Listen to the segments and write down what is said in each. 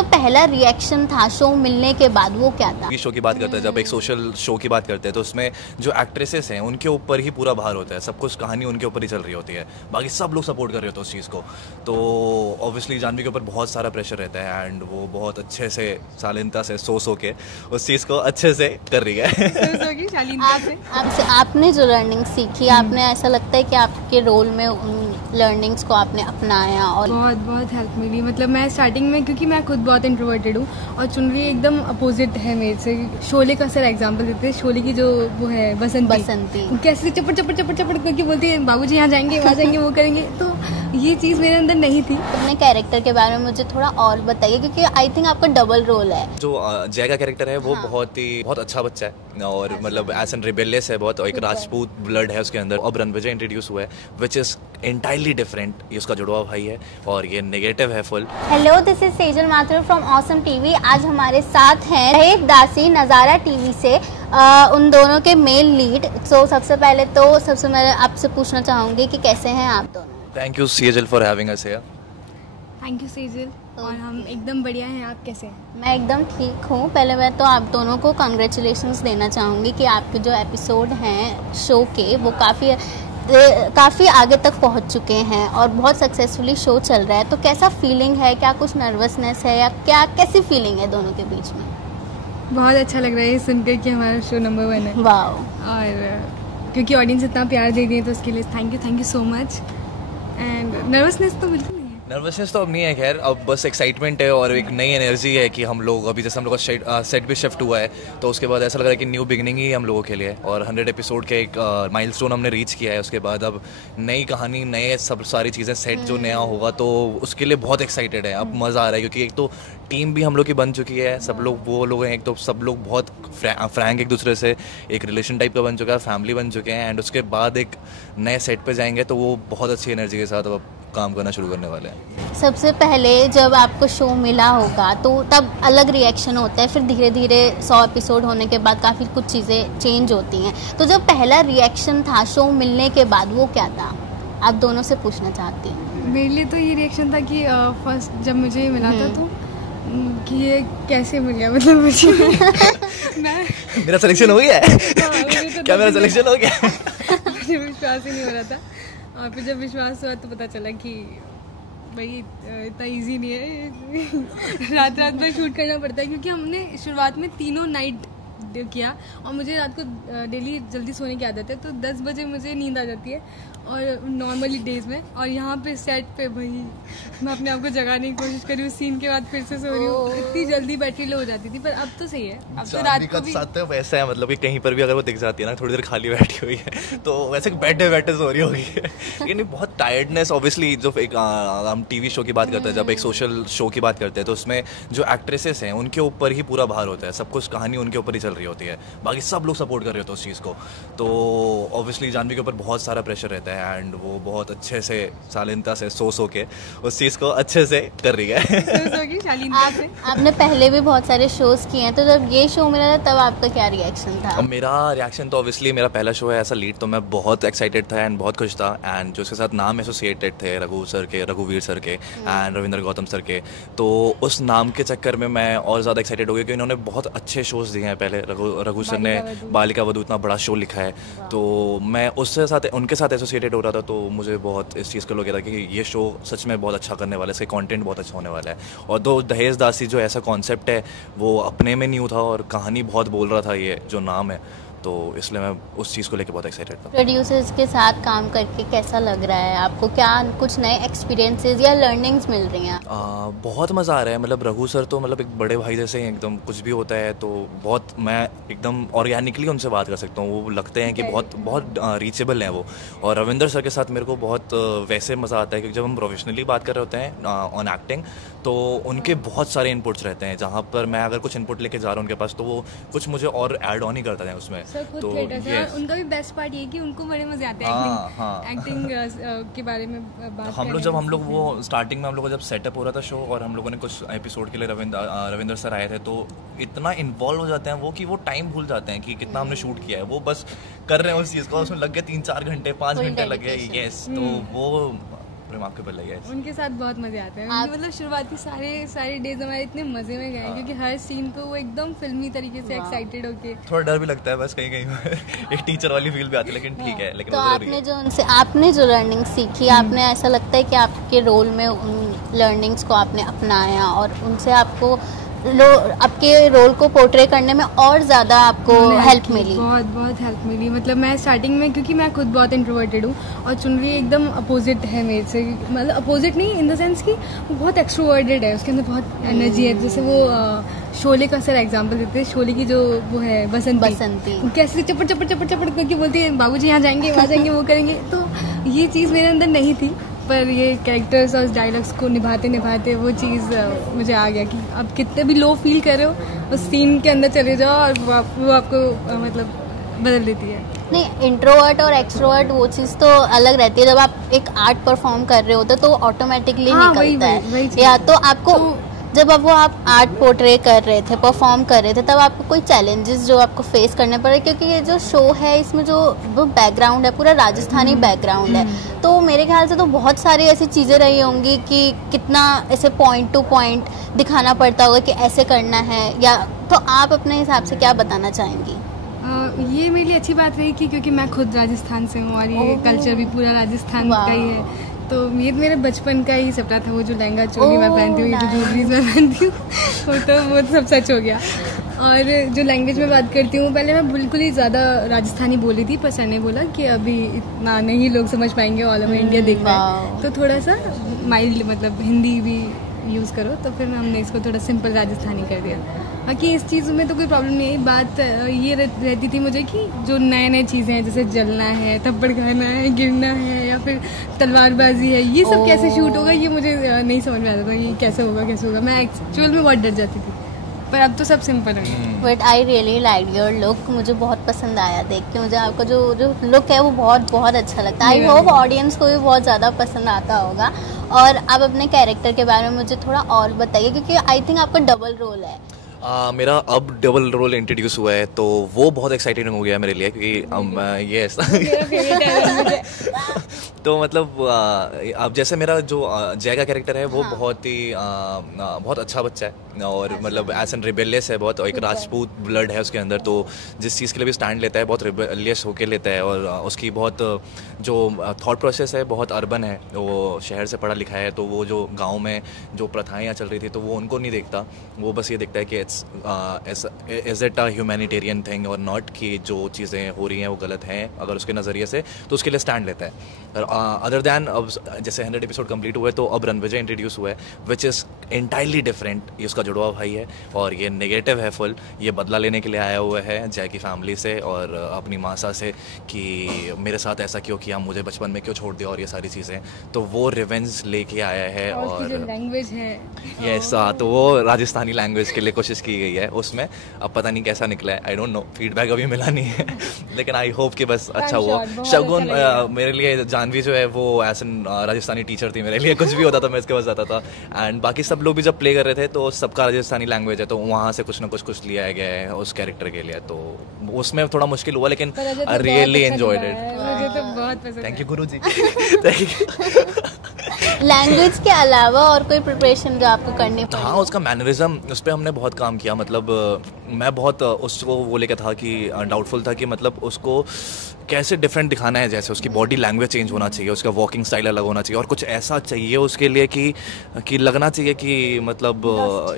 जो पहला रिएक्शन था शो मिलने के बाद वो क्या था? शो की बात करते हैं, जब एक सोशल शो की बात करते हैं तो उसमें जो एक्ट्रेसेस हैं उनके ऊपर ही पूरा भार होता है, सब कुछ कहानी उनके ऊपर ही चल रही होती है, बाकी सब लोग सपोर्ट कर रहे होते हैं उस चीज़ को। तो ऑब्वियसली जानवी के ऊपर बहुत सारा प्रेशर रहता है एंड वो बहुत अच्छे से शालीनता से सो के उस चीज़ को अच्छे से कर रही है। आपने जो लर्निंग सीखी, आपने ऐसा लगता है कि आपके रोल में उन लर्निंग्स को आपने अपनाया? और बहुत हेल्प मिली। मतलब मैं स्टार्टिंग में, क्योंकि मैं खुद बहुत इंट्रोवर्टेड हूँ और चुनरी एकदम अपोजिट है मेरे से। शोले का सर एग्जांपल देते हैं, शोले की जो वो है बसंती कैसे चपड़ करके बोलती है बाबूजी यहाँ जाएंगे वहाँ जाएंगे वो करेंगे, तो ये चीज़ मेरे अंदर नहीं थी। अपने कैरेक्टर के बारे में मुझे थोड़ा और बताइए, क्योंकि आई थिंक आपका डबल रोल है। जो जय का कैरेक्टर है वो बहुत अच्छा बच्चा है और मतलब एज एन रिबेलियस है बहुत, एक राजपूत ब्लड है उसके अंदर। अब रणविजय इंट्रोड्यूस हुआ है विच इज एंटायरली डिफरेंट, ये उसका जुड़वा भाई है और ये नेगेटिव है full. Hello, this is Sejal Mathur from awesome TV. आज हमारे साथ हैं रहीफ दासी नज़ारा टीवी से, उन दोनों के मेल लीड। सो सबसे पहले मैं आपसे पूछना चाहूंगी कि कैसे हैं आप दोनों? Thank you Sejal for having us here. Thank you Sejal, और हम एकदम बढ़िया हैं। आप कैसे हैं? मैं एकदम ठीक हूँ। पहले मैं तो आप दोनों को कंग्रेचुलेशंस देना चाहूँगी कि आपके जो एपिसोड हैं शो के वो काफ़ी आगे तक पहुँच चुके हैं और बहुत सक्सेसफुली शो चल रहा है। तो कैसा फीलिंग है? क्या कुछ नर्वसनेस है या कैसी फीलिंग है दोनों के बीच में? बहुत अच्छा लग रहा है सुनकर कि हमारा शो नंबर 1 है। वाओ। और क्योंकि ऑडियंस इतना प्यार दे दिए तो उसके लिए thank you so much. And nervousness तो बिल्कुल नर्वसनेस तो अब नहीं है, खैर अब बस एक्साइटमेंट है और एक नई एनर्जी है कि हम लोग अभी जैसे हम लोग का सेट भी शिफ्ट हुआ है तो उसके बाद ऐसा लग रहा है कि न्यू बिगनिंग ही हम लोगों के लिए, और 100 एपिसोड के एक माइलस्टोन हमने रीच किया है। उसके बाद अब नई कहानी, नए सब सारी चीज़ें, सेट जो नया होगा तो उसके लिए बहुत एक्साइटेड है। अब मज़ा आ रहा है क्योंकि एक तो टीम भी हम लोग की बन चुकी है, सब लोग वो लोग हैं, एक तो सब लोग बहुत फ्रैंक एक दूसरे से, एक रिलेशन टाइप का बन चुका है, फैमिली बन चुके हैं एंड उसके बाद एक नए सेट पे जाएंगे तो वो बहुत अच्छी एनर्जी के साथ अब काम करना शुरू करने वाले हैं। सबसे पहले जब आपको शो मिला होगा तो तब अलग रिएक्शन होता है, फिर धीरे धीरे 100 एपिसोड होने के बाद काफ़ी कुछ चीज़ें चेंज होती हैं। तो जब पहला रिएक्शन था शो मिलने के बाद वो क्या था? आप दोनों से पूछना चाहती हूँ। मेरे लिए तो ये रिएक्शन था कि फर्स्ट जब मुझे मिला था तो कि ये कैसे मिल गया, मतलब मुझे मेरा सिलेक्शन हो गया है। क्या मेरा सिलेक्शन हो गया? मुझे विश्वास ही नहीं हो रहा था और फिर जब विश्वास हुआ तो पता चला कि भाई इतना इजी नहीं है। रात भर शूट करना पड़ता है क्योंकि हमने शुरुआत में 3 नाइट किया और मुझे रात को डेली जल्दी सोने की आदत है, तो 10 बजे मुझे नींद आ जाती है और नॉर्मली डेज में, और यहाँ पे सेट पे भाई मैं अपने आप को जगाने की कोशिश करी, उस सीन के बाद फिर से सो रही हूँ। इतनी जल्दी बैटरी लो हो जाती थी, पर अब तो सही है। अब तो रात को भी साथ वैसा है, मतलब कि कहीं पर भी अगर वो दिख जाती है ना, थोड़ी देर खाली बैठी हुई है तो वैसे बैठे सो रही होगी। लेकिन बहुत टायर्डनेस, ऑब्वियसली जो एक हम टीवी शो की बात करते हैं, जब एक सोशल शो की बात करते हैं तो उसमें जो एक्ट्रेसेस हैं उनके ऊपर ही पूरा भार होता है, सब कुछ कहानी उनके ऊपर ही चल रही होती है, बाकी सब लोग सपोर्ट कर रहे होते हैं उस चीज़ को। तो ऑब्वियसली जानवी के ऊपर बहुत सारा प्रेशर रहता है एंड वो बहुत अच्छे से शालीनता से सो के उस चीज़ को अच्छे से कर रही है। आपने पहले भी बहुत सारे शोज किए हैं, तो जब ये शो मिला था तब आपका क्या रिएक्शन था? मेरा रिएक्शन तो ऑब्वियसली मेरा पहला शो है एज अ लीड, तो मैं बहुत एक्साइटेड था एंड बहुत खुश था। एंड जो उसके साथ नाम एसोसिएटेड थे रघुवीर सर के एंड रविंद्र गौतम सर के, तो उस नाम के चक्कर में मैं और ज़्यादा एक्साइटेड हो गया कि इन्होंने बहुत अच्छे शोज़ दिए हैं। पहले रघु सर ने बालिका वधू इतना बड़ा शो लिखा है, तो मैं उनके साथ एसोसिएटेड हो रहा था, तो मुझे बहुत इस चीज़ को लगा था कि ये शो सच में बहुत अच्छा करने वाला है, इसका कंटेंट बहुत अच्छा होने वाला है। और दो दहेज दासी जो ऐसा कॉन्सेप्ट है वो अपने में न्यू था और कहानी बहुत बोल रहा था ये जो नाम है, तो इसलिए मैं उस चीज़ को लेकर बहुत एक्साइटेड था। प्रोड्यूसर्स के साथ काम करके कैसा लग रहा है आपको? क्या कुछ नए एक्सपीरियंसेस या लर्निंग्स मिल रही हैं? बहुत मज़ा आ रहा है। मतलब रघु सर तो मतलब एक बड़े भाई जैसे हैं, एकदम कुछ भी होता है तो बहुत मैं एकदम ऑर्गेनिकली उनसे बात कर सकता हूँ, वो लगते हैं कि बहुत रीचेबल हैं वो। और रविंद्र सर के साथ मेरे को बहुत वैसे मज़ा आता है क्योंकि जब हम प्रोफेशनली बात कर रहे होते हैं ऑन एक्टिंग तो उनके बहुत सारे इनपुट्स रहते हैं, जहाँ पर मैं अगर कुछ इनपुट लेके जा रहा हूँ उनके पास तो वो कुछ मुझे और ऐड ऑन ही करते हैं उसमें। तो उनका भी बेस्ट पार्ट ये कि उनको बड़े मजे आते हैं एक्टिंग के बारे में बात हम लोग वो स्टार्टिंग में हम लोग जब सेटअप हो रहा था शो और हम लोगों ने कुछ एपिसोड के लिए रविंद्र सर आए थे, तो इतना इन्वॉल्व हो जाते हैं वो कि वो टाइम भूल जाते हैं कि कितना हमने शूट किया है, वो बस कर रहे हैं उस चीज़ को, उसमें लग गए 3-4 घंटे 5 घंटे लग गए। यस, तो वो प्रेम आपके ऊपर लगे? उनके साथ बहुत मजे आते हैं। मतलब शुरुआती सारे डेज हमारे इतने मजे में गए क्योंकि हर सीन को वो एकदम फिल्मी तरीके से एक्साइटेड होके। थोड़ा डर भी लगता है बस कहीं कहीं एक टीचर वाली फील भी आती है, लेकिन ठीक है। लेकिन तो आपने जो लर्निंग सीखी, आपने ऐसा लगता है कि आपके रोल में उन लर्निंग्स को आपने अपनाया और उनसे आपको आपके रोल को पोर्ट्रे करने में और ज़्यादा आपको हेल्प मिली? बहुत हेल्प मिली। मतलब मैं स्टार्टिंग में, क्योंकि मैं खुद बहुत इंट्रोवर्टेड हूँ और चुनरी एकदम अपोजिट है मेरे से, मतलब अपोजिट नहीं इन द सेंस कि वो बहुत एक्सट्रोवर्टेड है, उसके अंदर बहुत एनर्जी है। जैसे वो शोले का सर एग्जांपल देते हैं, शोले की जो वो है बसंती कैसे चपड़ करके बोलती है बाबूजी यहाँ जाएंगे वहाँ जाएंगे वो करेंगे। तो ये चीज़ मेरे अंदर नहीं थी, पर ये कैरेक्टर्स और डायलॉग्स को निभाते वो चीज़ मुझे आ गया कि आप कितने भी लो फील कर रहे हो उस सीन के अंदर चले जाओ और वो आपको मतलब बदल देती है। नहीं, इंट्रोवर्ट और एक्सट्रोवर्ट वो चीज़ तो अलग रहती है। जब आप एक आर्ट परफॉर्म कर रहे होते तो ऑटोमेटिकली निकलता है। या तो आपको जब अब वो आप आर्ट पोर्ट्रे कर रहे थे, परफॉर्म कर रहे थे, तब आपको कोई चैलेंजेस जो आपको फेस करने पड़े? क्योंकि ये जो शो है इसमें जो वो बैकग्राउंड है पूरा राजस्थानी बैकग्राउंड है, तो मेरे ख्याल से तो बहुत सारी ऐसी चीज़ें रही होंगी कि कितना ऐसे पॉइंट टू पॉइंट दिखाना पड़ता होगा कि ऐसे करना है, या तो आप अपने हिसाब से क्या बताना चाहेंगी? ये मेरे लिए अच्छी बात रही कि क्योंकि मैं खुद राजस्थान से हूँ और ये कल्चर भी पूरा राजस्थान का ही है, तो ये मेरे बचपन का ही सपना था। वो जो लहंगा चोली मैं पहनती हूँ, जो ज्वेलरीज मैं पहनती हूँ, वो सब सच हो गया। और जो लैंग्वेज में बात करती हूँ, पहले मैं बिल्कुल ही ज़्यादा राजस्थानी बोली थी, पर सर ने बोला कि अभी इतना नहीं लोग समझ पाएंगे, ऑल ओवर इंडिया देखना है, तो थोड़ा सा माइल्ड मतलब हिंदी भी यूज़ करो। तो फिर हमने इसको थोड़ा सिंपल राजस्थानी कर दिया। बाकी इस चीज़ में तो कोई प्रॉब्लम नहीं है। बात ये रहती थी मुझे कि जो नए चीज़ें हैं, जैसे जलना है, थप्पड़ खाना है, गिरना है, या फिर तलवारबाजी है, ये सब कैसे शूट होगा ये मुझे नहीं समझ में आता था। ये कैसे होगा। मैं एक्चुअल में बहुत डर जाती थी, पर अब तो सब सिंपल है। But I really like your look, मुझे बहुत पसंद आया देख के। मुझे आपका जो लुक है वो बहुत अच्छा लगता है। आई होप ऑडियंस को भी बहुत ज़्यादा पसंद आता होगा। और आप अपने कैरेक्टर के बारे में मुझे थोड़ा और बताइए, क्योंकि आई थिंक आपका डबल रोल है। मेरा अब डबल रोल इंट्रोड्यूस हुआ है, तो वो बहुत एक्साइटिंग हो गया मेरे लिए, क्योंकि ये तो मतलब अब जैसे मेरा जो जय का कैरेक्टर है वो बहुत अच्छा बच्चा है और मतलब एज एन रिबेलियस है, बहुत एक राजपूत ब्लड है उसके अंदर, तो जिस चीज़ के लिए भी स्टैंड लेता है बहुत रिबेलियस होके लेता है। और उसकी बहुत जो थॉट प्रोसेस है बहुत अर्बन है, वो शहर से पढ़ा लिखा है, तो वो जो गांव में जो प्रथाएं यहाँ चल रही थी तो वो उनको नहीं देखता, वो बस ये देखता है कि is it a humanitarian thing और नॉट, कि जो चीज़ें हो रही हैं वो गलत हैं अगर उसके नज़रिए से, तो उसके लिए स्टैंड लेता है। अदर दैन अब जैसे 100 एपिसोड कंप्लीट हुए तो अब रणविजय इंट्रोड्यूस हुआ है, विच इज़ एंटायरली डिफरेंट। ये उसका जुड़वा भाई है और ये नेगेटिव है फुल, ये बदला लेने के लिए आया हुआ है जय की फैमिली से और अपनी मासा से कि मेरे साथ ऐसा क्यों किया, मुझे बचपन में क्यों छोड़ दिया और ये सारी चीज़ें, तो वो रिवेंज लेके आया है। और लैंग्वेज है यस, तो वो राजस्थानी लैंग्वेज के लिए कोशिश की गई है उसमें। अब पता नहीं कैसा निकला है, आई डोंट नो, फीडबैक अभी मिला नहीं है लेकिन आई होप कि बस अच्छा हुआ। शगुन मेरे लिए, जानवी जो है वो एज एन राजस्थानी टीचर थी मेरे लिए, कुछ भी होता था मैं इसके पास जाता था। एंड बाकी सब लोग भी जब प्ले कर रहे थे तो सबका राजस्थानी लैंग्वेज है, तो वहाँ से कुछ ना कुछ लिया गया है उस कैरेक्टर के लिए, तो उसमें थोड़ा मुश्किल हुआ, लेकिन आई रियली एंजॉयड इट। मुझे तो बहुत पसंद। Thank you Guruji. लैंग्वेज के अलावा और कोई प्रिपरेशन जो आपको करनी पड़ी? हाँ, उसका मैनरिज्म, उस पर हमने बहुत काम किया। मतलब मैं बहुत उसको वो लेकर था कि डाउटफुल था कि मतलब उसको कैसे डिफरेंट दिखाना है, जैसे उसकी बॉडी लैंग्वेज चेंज होना चाहिए, उसका वॉकिंग स्टाइल अलग होना चाहिए और कुछ ऐसा चाहिए उसके लिए कि लगना चाहिए कि मतलब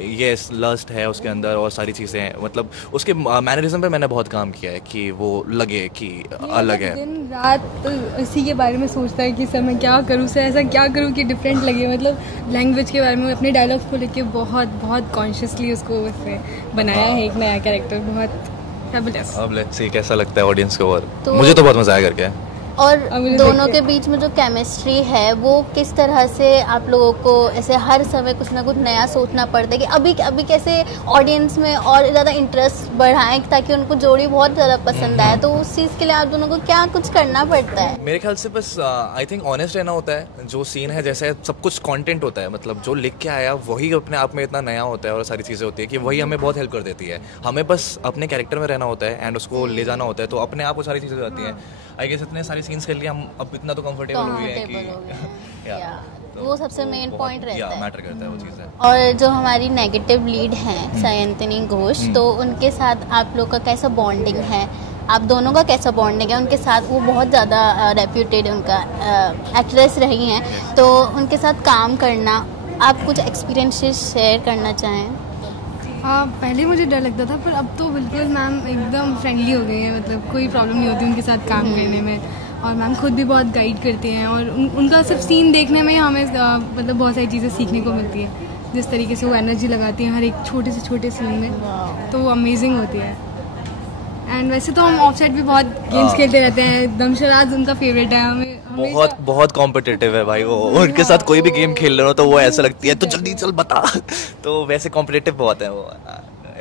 ये लस्ट है उसके अंदर और सारी चीज़ें हैं। मतलब उसके मैनरिज्म पे मैंने बहुत काम किया है कि वो लगे कि अलग है। दिन रात इसी के बारे में सोचता है कि सर मैं क्या करूँ, सर ऐसा क्या करूँ कि डिफरेंट लगे। मतलब लैंग्वेज के बारे में अपने डायलॉग्स को लेके बहुत कॉन्शियसली उसको उसने बनाया है एक नया कैरेक्टर, बहुत फैबुलस। अब लेट्स सी कैसा लगता है ऑडियंस को। और मुझे तो बहुत मजा आया करके। और दोनों के बीच में जो केमिस्ट्री है वो किस तरह से आप लोगों को ऐसे हर समय कुछ ना कुछ नया सोचना पड़ता है कि अभी कैसे ऑडियंस में और ज़्यादा इंटरेस्ट बढ़ाएं ताकि उनको जोड़ी बहुत ज़्यादा पसंद आए, तो उस चीज़ के लिए आप दोनों को क्या कुछ करना पड़ता है? मेरे ख्याल से बस आई थिंक ऑनेस्ट रहना होता है। जो सीन है जैसे सब कुछ कंटेंट होता है, मतलब जो लिख के आया वही अपने आप में इतना नया होता है और सारी चीज़ें होती है कि वही हमें बहुत हेल्प कर देती है। हमें बस अपने कैरेक्टर में रहना होता है एंड उसको ले जाना होता है, तो अपने आप वो सारी चीज़ें हो जाती हैं। आई गेस इतने सारी सीन्स के लिए हम अब इतना तो कंफर्टेबल हुए हैं कि वो सबसे मेन पॉइंट रहता है, मैटर करता है वो चीज़ है। और जो हमारी नेगेटिव लीड हैं सायंतिनी घोष, तो उनके साथ आप लोग का कैसा बॉन्डिंग है, आप दोनों का कैसा बॉन्डिंग है उनके साथ? वो बहुत ज़्यादा रेप्यूटेड उनका एक्ट्रेस रही हैं, तो उनके साथ काम करना, आप कुछ एक्सपीरियंसेस शेयर करना चाहें? हाँ, पहले मुझे डर लगता था, पर अब तो बिल्कुल मैम एकदम फ्रेंडली हो गई है, मतलब कोई प्रॉब्लम नहीं होती उनके साथ काम करने में। और मैम खुद भी बहुत गाइड करती हैं, और उनका सिर्फ सीन देखने में हमें मतलब बहुत सारी चीज़ें सीखने को मिलती है। जिस तरीके से वो एनर्जी लगाती हैं हर एक छोटे से छोटे सीन में, तो वो अमेजिंग होती है। एंड वैसे तो हम ऑफ साइड भी बहुत गेम्स खेलते रहते हैं। दमशराज उनका फेवरेट है, हमें बहुत कॉम्पिटिटिव है भाई वो। उनके साथ कोई भी गेम खेल रहे हो तो वो ऐसा लगती है तो जल्दी चल बता। तो वैसे कॉम्पिटिटिव बहुत है वो।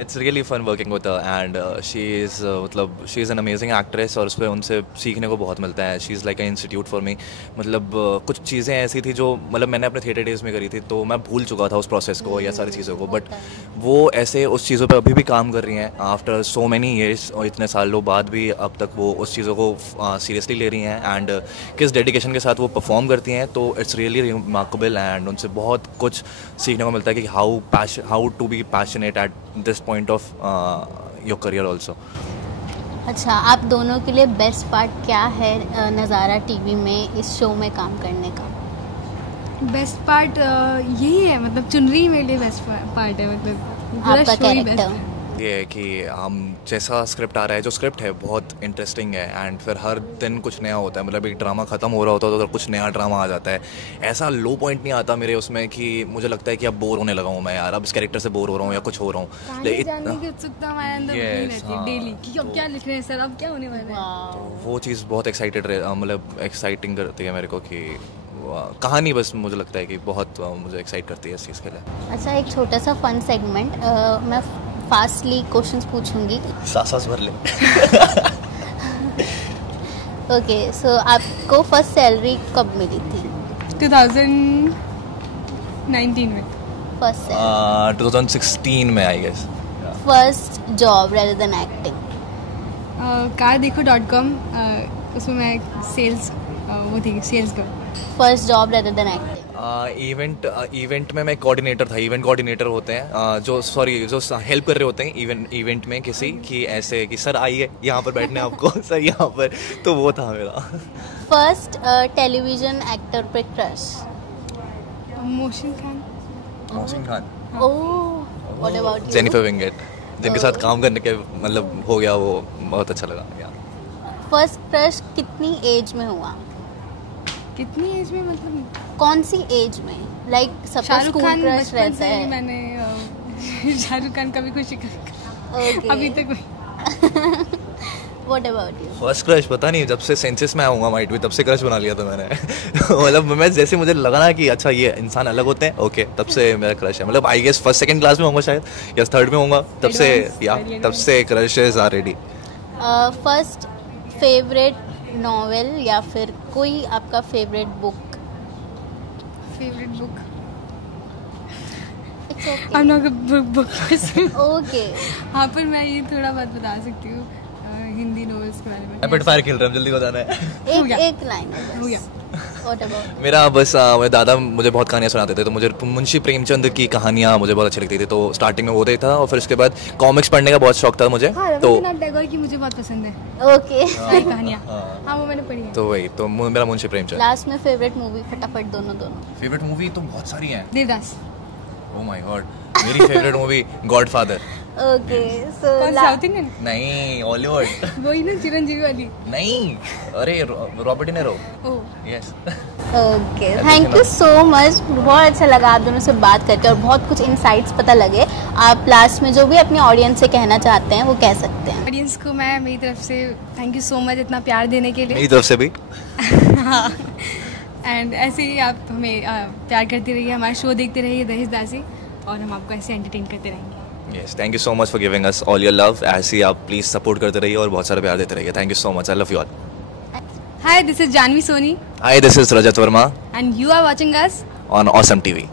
It's really fun working with her and she is an amazing actress, और उसमें उनसे सीखने को बहुत मिलता है। She is like an institute for me. मतलब कुछ चीज़ें ऐसी थी जो मतलब मैंने अपने थिएटर डेज में करी थी, तो मैं भूल चुका था उस प्रोसेस को या सारी चीज़ों को, बट वो ऐसे उस चीज़ों पर अभी भी काम कर रही हैं आफ्टर सो मैनी ईयर्स, और इतने सालों बाद भी अब तक वो उस चीज़ों को सीरियसली ले रही हैं एंड किस डेडिकेशन के साथ वो परफॉर्म करती हैं। तो इट्स रियली रिमार्केबल एंड उनसे बहुत कुछ सीखने को मिलता है कि how to be passionate at this point of your career also. अच्छा, आप दोनों के लिए बेस्ट पार्ट क्या है नज़ारा टीवी में इस शो में काम करने का? बेस्ट पार्ट यही है, मतलब चुनरी मेरे लिए बेस्ट पार्ट है। मतलब आपका कैरेक्टर ये है कि हम जैसा स्क्रिप्ट आ रहा है, जो स्क्रिप्ट है बहुत इंटरेस्टिंग है एंड फिर हर दिन कुछ नया होता है। मतलब एक ड्रामा ख़त्म हो रहा होता है तो कुछ नया ड्रामा आ जाता है। ऐसा लो पॉइंट नहीं आता मेरे उसमें कि मुझे लगता है कि अब बोर होने लगा हूँ मैं, यार अब इस कैरेक्टर से बोर हो रहा हूँ या कुछ हो रहा हूँ। जानने की उत्सुकता हमारे अंदर बनी रहती है डेली कि अब क्या लिख रहे हैं सर, अब क्या होने वाला है। तो वो चीज़ बहुत मतलब एक्साइटिंग करती है मेरे को कि कहानी बस मुझे लगता है कि बहुत मुझे एक्साइट करती है इस चीज़ के लिए। अच्छा, एक छोटा सा फन सेगमेंट, मैं फास्टली क्वेश्चंस पूछूंगी, सांस भर ले। ओके, सो आपको फर्स्ट सैलरी कब मिली थी? 2019 में। फर्स्ट 2016 में I guess. First job rather than acting? cardekho.com, उसमें मैं sales girl. First job rather than acting? Event में मैं कोऑर्डिनेटर था। इवेंट कोऑर्डिनेटर होते हैं जो हेल्प कर रहे होते हैं इवेंट में किसी की, ऐसे कि सर आइए यहाँ पर बैठने आपको सर यहाँ पर, तो वो था मेरा। फर्स्ट टेलीविजन एक्टर पे crush? Mohsin Khan. Oh, what about you? Jennifer Wingate, जिनके साथ काम करने के मतलब हो गया, वो बहुत अच्छा लगा यार। फर्स्ट क्रश कितनी एज में हुआ? कितनी एज में मतलब कौन सी एज में? लाइक सबका स्कूल क्रश रहता है। मैंने शाहरुख खान का भी कुछ अभी तक। What about you? First crush पता नहीं, जब से सेंसेस में आऊँगा माइट भी, तब से क्रश बना लिया था मैंने। मतलब मैं जैसे मुझे लगा ना कि अच्छा ये इंसान अलग होते हैं, ओके, तब से मेरा क्रश है। मतलब I guess first second class में होऊंगा शायद या थर्ड में होऊंगा, तब से crushes are ready. First favourite novel या फिर कोई आपका favourite book? I'm not a book person. Okay, हाँ, पर मैं ये थोड़ा बहुत बता सकती हूँ हिंदी नॉवेल्स के बारे में। रैपिड फायर खेल रहे हैं, जल्दी बताना है। एक लाइन हो गया। What about? मेरा बस मेरे दादा मुझे बहुत कहानियाँ सुनाते थे, तो मुझे मुंशी प्रेमचंद की कहानियाँ मुझे बहुत अच्छी लगती थी। तो स्टार्टिंग में वो देखता था और फिर उसके बाद कॉमिक्स पढ़ने का बहुत शौक था मुझे। हाँ, तो रवींद्रनाथ टैगोर की मुझे बहुत पसंद है। ओके, कहानियाँ। हाँ, वो मैंने पढ़ी है। तो वही तो मेरा मुंशी प्रेमचंद। लास्ट में फेवरेट मूवी फटाफट दोनों। फेवरेट मूवी तो बहुत सारी हैं। देवदास। ओह माय गॉड, मेरी फेवरेट मूवी गॉडफादर। ओके, सो साउथ इंडियन? नहीं, हॉलीवुड। वही ना, चिरंजीवी वाली? नहीं, अरे Robert De Niro. Oh yes. Okay, thank you so much. बहुत अच्छा लगा आप दोनों से बात करके और बहुत कुछ इंसाइट्स पता लगे। आप लास्ट में जो भी अपनी ऑडियंस से कहना चाहते हैं वो कह सकते हैं। ऑडियंस को मैं मेरी तरफ से थैंक यू सो मच इतना प्यार देने के लिए। मेरी तरफ से भी। हाँ, एंड ऐसे ही आप हमें प्यार करते रहिए, हमारा शो देखते रहिए दहेज दासी, और हम आपको ऐसे एंटरटेन करते रहेंगे। Yes, thank you so much for giving us all your love. ऐसे ही आप प्लीज सपोर्ट करते रहिए और बहुत सारा प्यार देते रहिए। Thank you so much. I love you all. Hi, this is Janvi Soni. Hi, this is Rajat Verma And you are watching us on Awesome TV.